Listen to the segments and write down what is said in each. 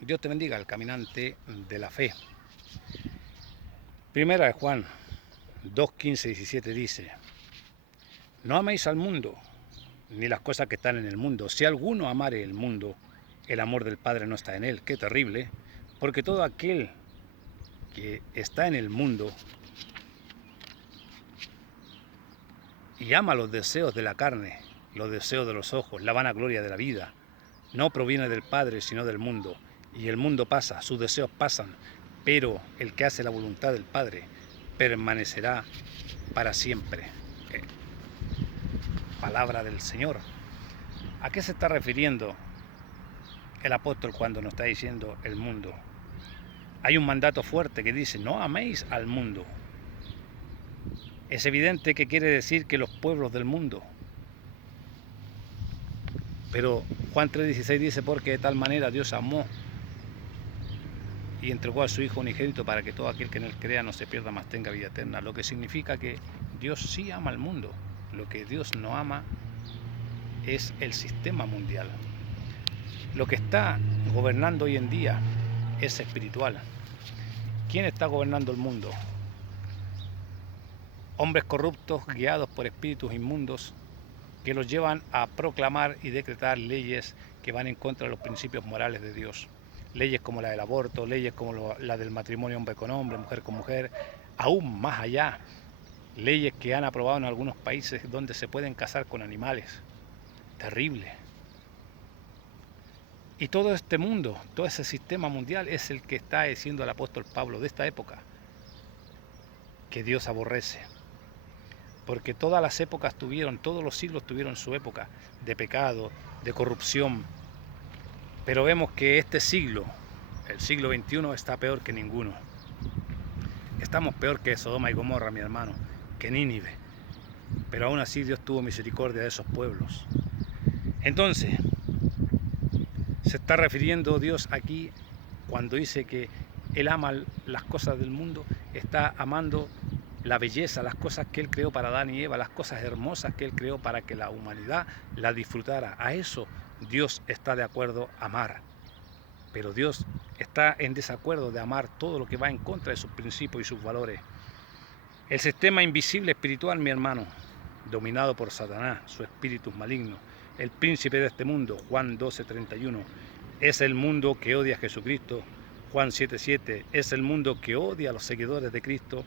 Dios te bendiga, el caminante de la fe. Primera de Juan 2, 15, 17 dice: No améis al mundo, ni las cosas que están en el mundo. Si alguno amare el mundo, el amor del Padre no está en él. Qué terrible, porque todo aquel que está en el mundo y ama los deseos de la carne, los deseos de los ojos, la vanagloria de la vida, no proviene del Padre, sino del mundo. Y el mundo pasa, sus deseos pasan, pero el que hace la voluntad del Padre permanecerá para siempre. Palabra del Señor. ¿A qué se está refiriendo el apóstol cuando nos está diciendo el mundo? Hay un mandato fuerte que dice: no améis al mundo. Es evidente que quiere decir que los pueblos del mundo. Pero Juan 3:16 dice: porque de tal manera Dios amó y entregó a su Hijo unigénito para que todo aquel que en él crea no se pierda, mas tenga vida eterna. Lo que significa que Dios sí ama al mundo. Lo que Dios no ama es el sistema mundial. Lo que está gobernando hoy en día es espiritual. ¿Quién está gobernando el mundo? Hombres corruptos guiados por espíritus inmundos que los llevan a proclamar y decretar leyes que van en contra de los principios morales de Dios. Leyes como la del aborto, leyes como la del matrimonio hombre con hombre, mujer con mujer, aún más allá, leyes que han aprobado en algunos países donde se pueden casar con animales. Terrible. Y todo este mundo, todo ese sistema mundial es el que está diciendo el apóstol Pablo de esta época, que Dios aborrece. Porque todas las épocas tuvieron, todos los siglos tuvieron su época de pecado, de corrupción. Pero vemos que este siglo, el siglo XXI, está peor que ninguno. Estamos peor que Sodoma y Gomorra, mi hermano, que Nínive. Pero aún así Dios tuvo misericordia de esos pueblos. Entonces, se está refiriendo Dios aquí cuando dice que Él ama las cosas del mundo, está amando la belleza, las cosas que Él creó para Adán y Eva, las cosas hermosas que Él creó para que la humanidad la disfrutara. A eso Dios está de acuerdo amar. Pero Dios está en desacuerdo de amar todo lo que va en contra de sus principios y sus valores. El sistema invisible espiritual, mi hermano, dominado por Satanás, su espíritu maligno, el príncipe de este mundo, Juan 12:31, es el mundo que odia a Jesucristo, Juan 7:7, es el mundo que odia a los seguidores de Cristo,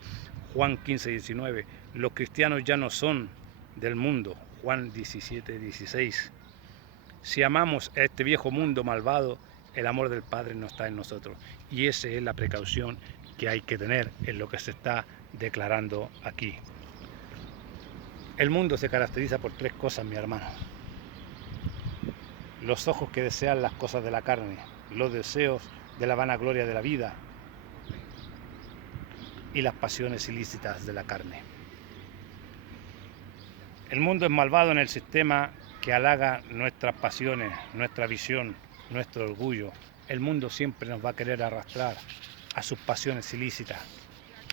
Juan 15:19, los cristianos ya no son del mundo, Juan 17:16. Si amamos a este viejo mundo malvado, el amor del Padre no está en nosotros. Y esa es la precaución que hay que tener en lo que se está declarando aquí. El mundo se caracteriza por tres cosas, mi hermano. Los ojos que desean las cosas de la carne, los deseos de la vanagloria de la vida y las pasiones ilícitas de la carne. El mundo es malvado en el sistema que halaga nuestras pasiones, nuestra visión, nuestro orgullo. El mundo siempre nos va a querer arrastrar a sus pasiones ilícitas.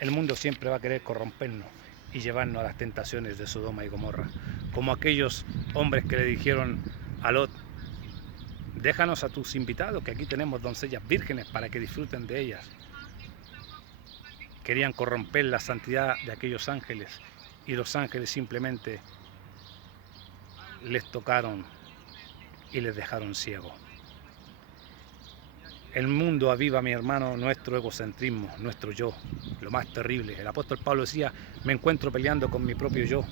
El mundo siempre va a querer corrompernos y llevarnos a las tentaciones de Sodoma y Gomorra. Como aquellos hombres que le dijeron a Lot: déjanos a tus invitados, que aquí tenemos doncellas vírgenes para que disfruten de ellas. Querían corromper la santidad de aquellos ángeles y los ángeles simplemente les tocaron y les dejaron ciegos. El mundo aviva, mi hermano, nuestro egocentrismo, nuestro yo, lo más terrible. El apóstol Pablo decía: me encuentro peleando con mi propio yo,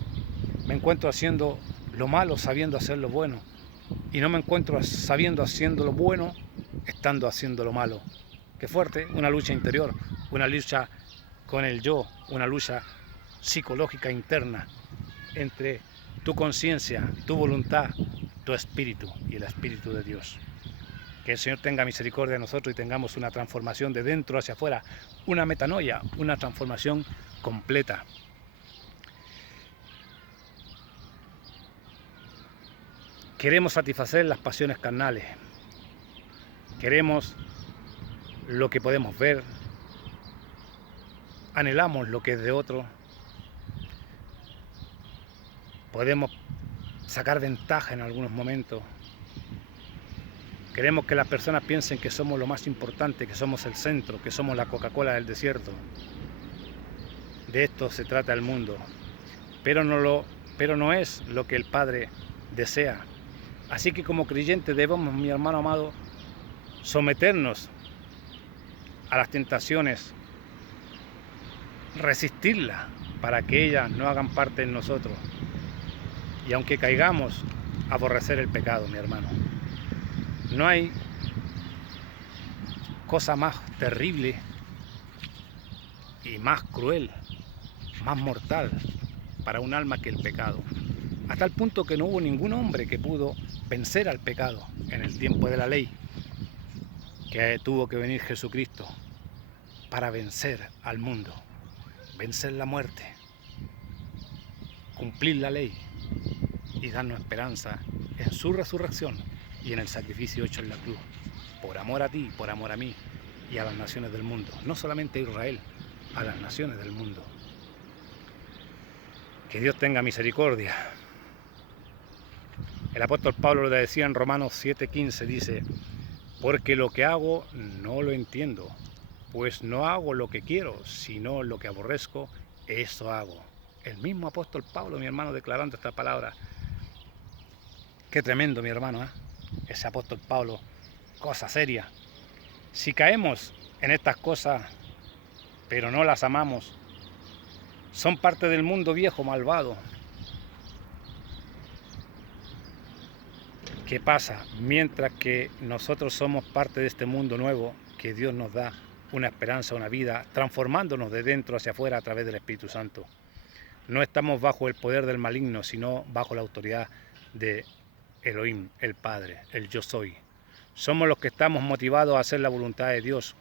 me encuentro haciendo lo malo sabiendo hacer lo bueno, y no me encuentro sabiendo haciendo lo bueno estando haciendo lo malo. Qué fuerte, una lucha interior, una lucha con el yo, una lucha psicológica interna entre tu conciencia, tu voluntad, tu espíritu y el espíritu de Dios. Que el Señor tenga misericordia de nosotros y tengamos una transformación de dentro hacia afuera, una metanoia, una transformación completa. Queremos satisfacer las pasiones carnales, queremos lo que podemos ver, anhelamos lo que es de otro, podemos sacar ventaja en algunos momentos, Queremos que las personas piensen que somos lo más importante, que somos el centro, que somos la Coca-Cola del desierto. De esto se trata el mundo, pero no es lo que el Padre desea. Así que como creyentes debemos, mi hermano amado, someternos a las tentaciones, resistirlas para que ellas no hagan parte en nosotros. Y aunque caigamos, aborrecer el pecado, mi hermano. No hay cosa más terrible y más cruel, más mortal para un alma que el pecado. Hasta el punto que no hubo ningún hombre que pudo vencer al pecado en el tiempo de la ley, que tuvo que venir Jesucristo para vencer al mundo, vencer la muerte, cumplir la ley y darnos esperanza en su resurrección y en el sacrificio hecho en la cruz, por amor a ti, por amor a mí y a las naciones del mundo, no solamente a Israel, a las naciones del mundo. Que Dios tenga misericordia. El apóstol Pablo lo decía en Romanos 7:15, dice: porque lo que hago no lo entiendo, pues no hago lo que quiero, sino lo que aborrezco, eso hago. El mismo apóstol Pablo, mi hermano, declarando esta palabra. Qué tremendo, mi hermano, ¿eh? Ese apóstol Pablo, cosa seria. Si caemos en estas cosas, pero no las amamos, son parte del mundo viejo malvado. ¿Qué pasa? Mientras que nosotros somos parte de este mundo nuevo, que Dios nos da una esperanza, una vida, transformándonos de dentro hacia afuera a través del Espíritu Santo. No estamos bajo el poder del maligno, sino bajo la autoridad de Elohim, el Padre, el Yo Soy. Somos los que estamos motivados a hacer la voluntad de Dios.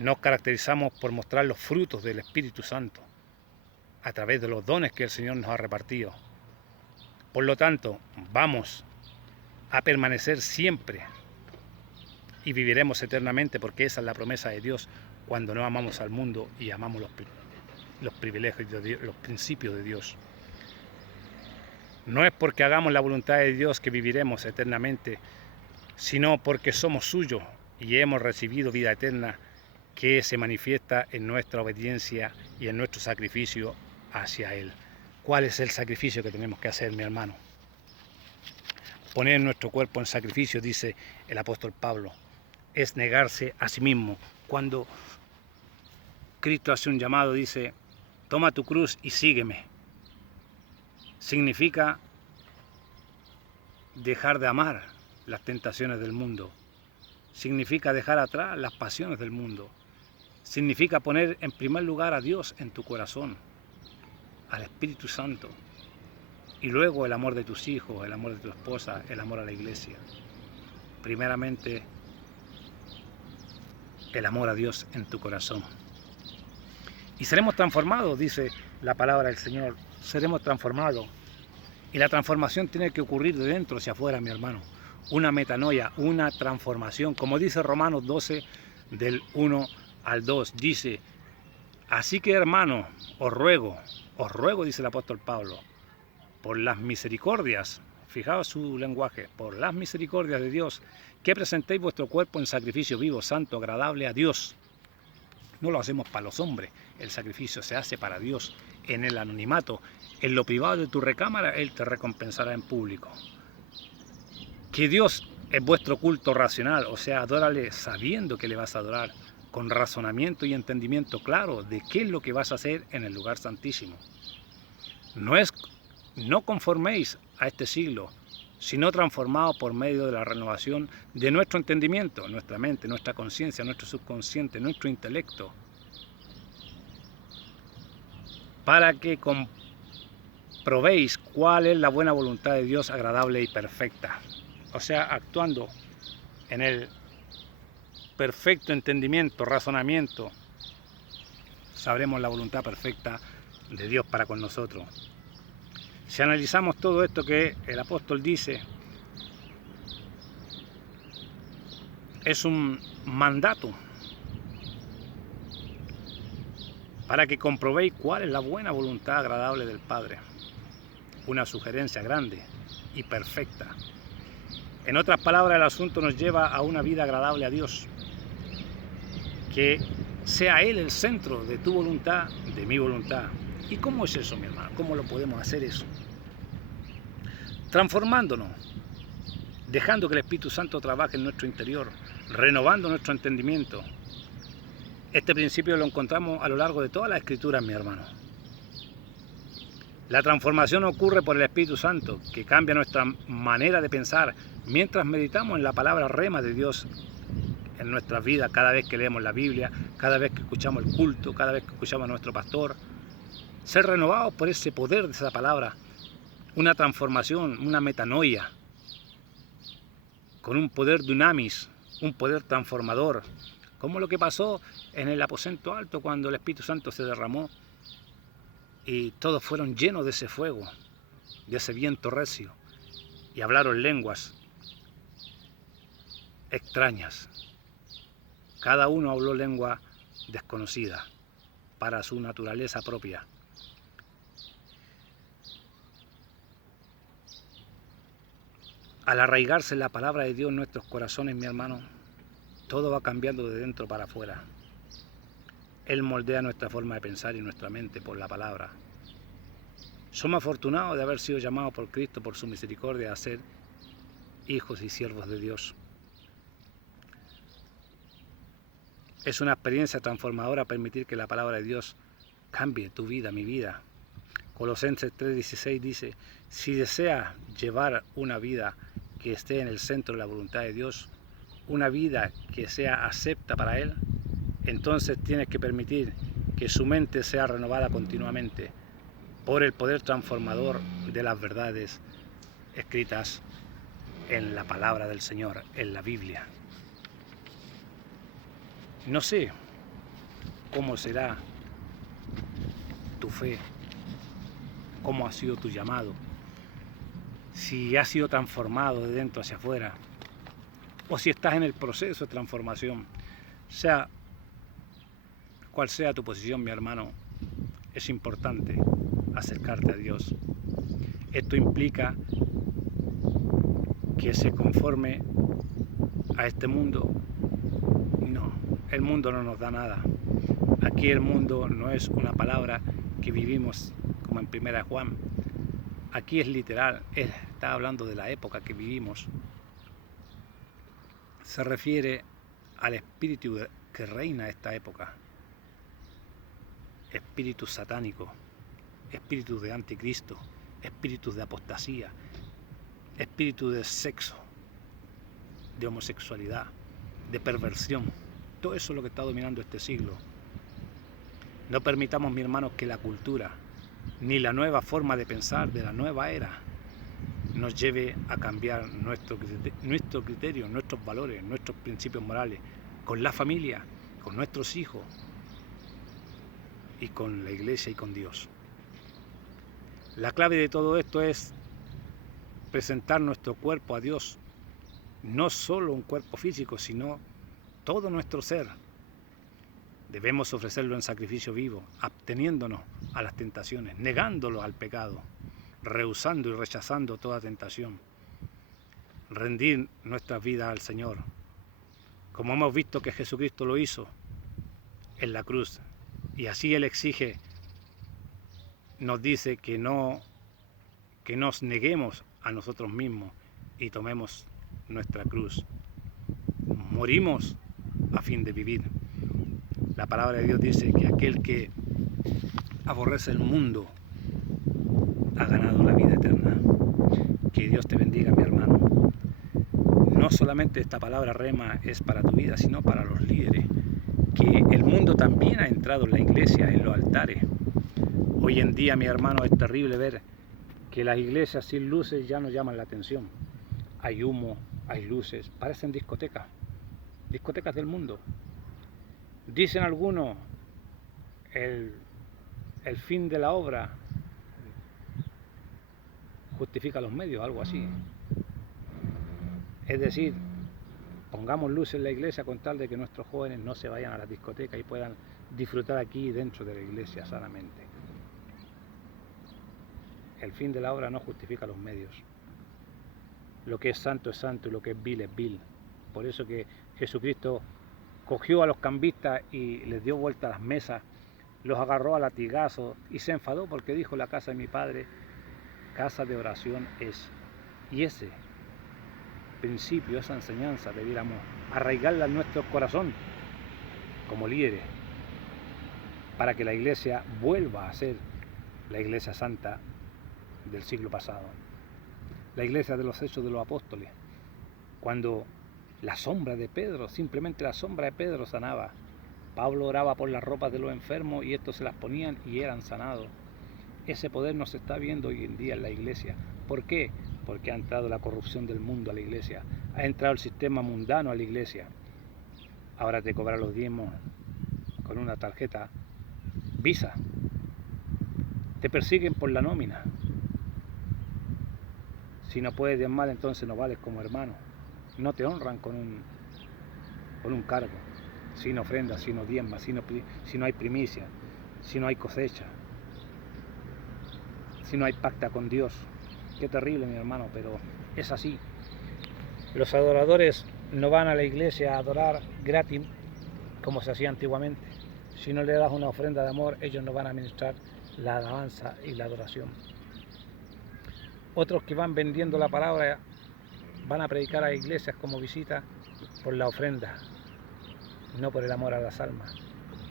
Nos caracterizamos por mostrar los frutos del Espíritu Santo a través de los dones que el Señor nos ha repartido. Por lo tanto, vamos a permanecer siempre y viviremos eternamente, porque esa es la promesa de Dios cuando no amamos al mundo y amamos los privilegios de Dios, los principios de Dios. No es porque hagamos la voluntad de Dios que viviremos eternamente, sino porque somos suyos y hemos recibido vida eterna que se manifiesta en nuestra obediencia y en nuestro sacrificio hacia Él. ¿Cuál es el sacrificio que tenemos que hacer, mi hermano? Poner nuestro cuerpo en sacrificio, dice el apóstol Pablo, es negarse a sí mismo. Cuando Cristo hace un llamado, dice: toma tu cruz y sígueme. Significa dejar de amar las tentaciones del mundo. Significa dejar atrás las pasiones del mundo. Significa poner en primer lugar a Dios en tu corazón, al Espíritu Santo, y luego el amor de tus hijos, el amor de tu esposa, el amor a la iglesia. Primeramente, el amor a Dios en tu corazón. Y seremos transformados, dice la palabra del Señor, seremos transformados. Y la transformación tiene que ocurrir de dentro hacia afuera, mi hermano. Una metanoia, una transformación. Como dice Romanos 12, del 1 al 2, dice: así que, hermano, os ruego, dice el apóstol Pablo, por las misericordias, fijaos su lenguaje, por las misericordias de Dios, que presentéis vuestro cuerpo en sacrificio vivo, santo, agradable a Dios. No lo hacemos para los hombres, el sacrificio se hace para Dios, en el anonimato, en lo privado de tu recámara, Él te recompensará en público. Que Dios es vuestro culto racional, o sea, adórale sabiendo que le vas a adorar, con razonamiento y entendimiento claro de qué es lo que vas a hacer en el lugar santísimo. No conforméis a este siglo, sino transformados por medio de la renovación de nuestro entendimiento, nuestra mente, nuestra conciencia, nuestro subconsciente, nuestro intelecto, para que comprobéis cuál es la buena voluntad de Dios, agradable y perfecta. O sea, actuando en el perfecto entendimiento, razonamiento, sabremos la voluntad perfecta de Dios para con nosotros. Si analizamos todo esto que el apóstol dice, es un mandato para que comprobéis cuál es la buena voluntad agradable del Padre. Una sugerencia grande y perfecta. En otras palabras, el asunto nos lleva a una vida agradable a Dios. Que sea Él el centro de tu voluntad, de mi voluntad. ¿Y cómo es eso, mi hermano? ¿Cómo lo podemos hacer eso? Transformándonos, dejando que el Espíritu Santo trabaje en nuestro interior, renovando nuestro entendimiento. Este principio lo encontramos a lo largo de todas las Escrituras, mi hermano. La transformación ocurre por el Espíritu Santo, que cambia nuestra manera de pensar mientras meditamos en la palabra rema de Dios en nuestra vida, cada vez que leemos la Biblia, cada vez que escuchamos el culto, cada vez que escuchamos a nuestro pastor. Ser renovados por ese poder de esa palabra, una transformación, una metanoia, con un poder dunamis, un poder transformador, como lo que pasó en el aposento alto cuando el Espíritu Santo se derramó y todos fueron llenos de ese fuego, de ese viento recio, y hablaron lenguas extrañas. Cada uno habló lengua desconocida para su naturaleza propia. Al arraigarse la palabra de Dios en nuestros corazones, mi hermano, todo va cambiando de dentro para afuera. Él moldea nuestra forma de pensar y nuestra mente por la palabra. Somos afortunados de haber sido llamados por Cristo, por su misericordia, a ser hijos y siervos de Dios. Es una experiencia transformadora permitir que la palabra de Dios cambie tu vida, mi vida. Colosenses 3:16 dice, si deseas llevar una vida que esté en el centro de la voluntad de Dios, una vida que sea acepta para Él, entonces tienes que permitir que su mente sea renovada continuamente por el poder transformador de las verdades escritas en la palabra del Señor, en la Biblia. No sé cómo será tu fe, cómo ha sido tu llamado, si has sido transformado de dentro hacia afuera, o si estás en el proceso de transformación. Sea cual sea tu posición, mi hermano, es importante acercarte a Dios. Esto implica que se conforme a este mundo. No, el mundo no nos da nada. Aquí el mundo no es una palabra que vivimos como en Primera de Juan. Aquí es literal, está hablando de la época que vivimos. Se refiere al espíritu que reina esta época. Espíritu satánico, espíritu de anticristo, espíritu de apostasía, espíritu de sexo, de homosexualidad, de perversión. Todo eso es lo que está dominando este siglo. No permitamos, mis hermanos, que la cultura ni la nueva forma de pensar de la nueva era nos lleve a cambiar nuestro criterio, nuestros valores, nuestros principios morales, con la familia, con nuestros hijos y con la iglesia y con Dios. La clave de todo esto es presentar nuestro cuerpo a Dios, no solo un cuerpo físico, sino todo nuestro ser. Debemos ofrecerlo en sacrificio vivo, absteniéndonos a las tentaciones, negándolo al pecado, rehusando y rechazando toda tentación. Rendir nuestras vidas al Señor, como hemos visto que Jesucristo lo hizo en la cruz. Y así Él exige, nos dice que nos neguemos a nosotros mismos y tomemos nuestra cruz. Morimos a fin de vivir. La palabra de Dios dice que aquel que aborrece el mundo ha ganado la vida eterna. Que Dios te bendiga, mi hermano. No solamente esta palabra rema es para tu vida, sino para los líderes. Que el mundo también ha entrado en la iglesia, en los altares. Hoy en día, mi hermano, es terrible ver que las iglesias sin luces ya no llaman la atención. Hay humo, hay luces, parecen discotecas del mundo. Dicen algunos, el fin de la obra justifica los medios, algo así. Es decir, pongamos luces en la iglesia con tal de que nuestros jóvenes no se vayan a las discotecas y puedan disfrutar aquí dentro de la iglesia sanamente. El fin de la obra no justifica los medios. Lo que es santo y lo que es vil es vil. Por eso que Jesucristo cogió a los cambistas y les dio vuelta a las mesas, los agarró a latigazos y se enfadó porque dijo: la casa de mi padre, casa de oración es. Y ese principio, esa enseñanza debiéramos arraigarla en nuestro corazón como líderes, para que la iglesia vuelva a ser la iglesia santa del siglo pasado, la iglesia de los hechos de los apóstoles, cuando la sombra de Pedro, simplemente la sombra de Pedro sanaba. Pablo oraba por las ropas de los enfermos y estos se las ponían y eran sanados. Ese poder no se está viendo hoy en día en la iglesia. ¿Por qué? Porque ha entrado la corrupción del mundo a la iglesia, ha entrado el sistema mundano a la iglesia. Ahora te cobran los diezmos con una tarjeta Visa, te persiguen por la nómina. Si no puedes diezmar, entonces no vales como hermano. No te honran con un cargo, sin ofrenda, si no diezmas, si no hay primicia, si no hay cosecha, si no hay pacta con Dios. Qué terrible, mi hermano, pero es así. Los adoradores no van a la iglesia a adorar gratis como se hacía antiguamente. Si no le das una ofrenda de amor, ellos no van a ministrar la alabanza y la adoración. Otros que van vendiendo la palabra van a predicar a iglesias como visita por la ofrenda, no por el amor a las almas.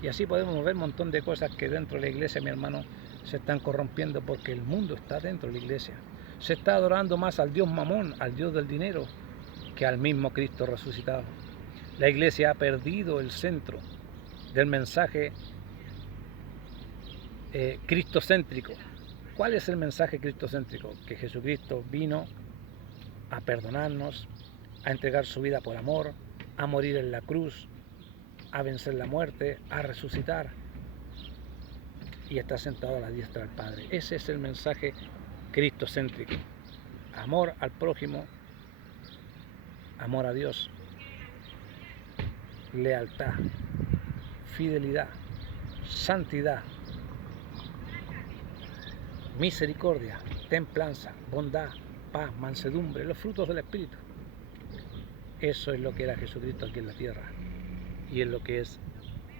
Y así podemos ver un montón de cosas que dentro de la iglesia, mi hermano, se están corrompiendo porque el mundo está dentro de la iglesia. Se está adorando más al Dios Mamón, al Dios del dinero, que al mismo Cristo resucitado. La iglesia ha perdido el centro del mensaje cristocéntrico. ¿Cuál es el mensaje cristocéntrico? Que Jesucristo vino a perdonarnos, a entregar su vida por amor, a morir en la cruz, a vencer la muerte, a resucitar y está sentado a la diestra del Padre. Ese es el mensaje cristocéntrico. Amor al prójimo, amor a Dios, lealtad, fidelidad, santidad, misericordia, templanza, bondad, paz, mansedumbre, los frutos del Espíritu. Eso es lo que era Jesucristo aquí en la tierra y es lo que es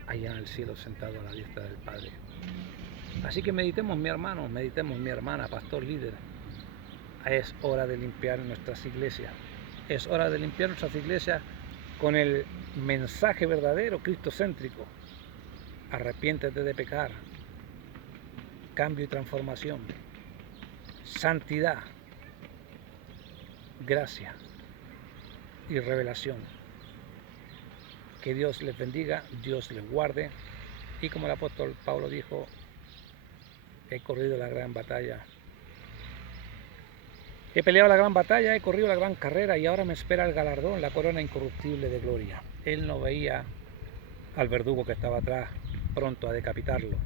allá en el cielo sentado a la diestra del Padre. Así que meditemos, mi hermano, meditemos, mi hermana, pastor, líder. Es hora de limpiar nuestras iglesias. Es hora de limpiar nuestras iglesias con el mensaje verdadero, cristocéntrico. Arrepiéntete de pecar. Cambio y transformación. Santidad. Gracia y revelación. Que Dios les bendiga, Dios les guarde. Y como el apóstol Pablo dijo, he corrido la gran batalla. He peleado la gran batalla, he corrido la gran carrera y ahora me espera el galardón, la corona incorruptible de gloria. Él no veía al verdugo que estaba atrás, pronto a decapitarlo.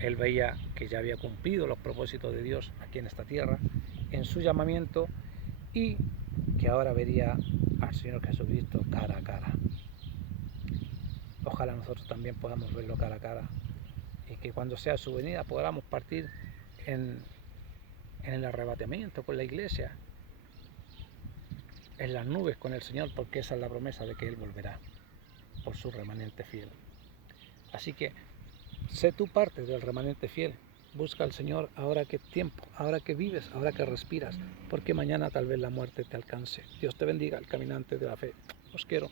Él veía que ya había cumplido los propósitos de Dios aquí en esta tierra, en su llamamiento, y que ahora vería al Señor Jesucristo cara a cara. Ojalá nosotros también podamos verlo cara a cara y que cuando sea su venida podamos partir en el arrebatamiento con la iglesia, en las nubes con el Señor, porque esa es la promesa de que Él volverá por su remanente fiel. Así que sé tú parte del remanente fiel. Busca al Señor ahora que es tiempo, ahora que vives, ahora que respiras, porque mañana tal vez la muerte te alcance. Dios te bendiga, el caminante de la fe. Os quiero.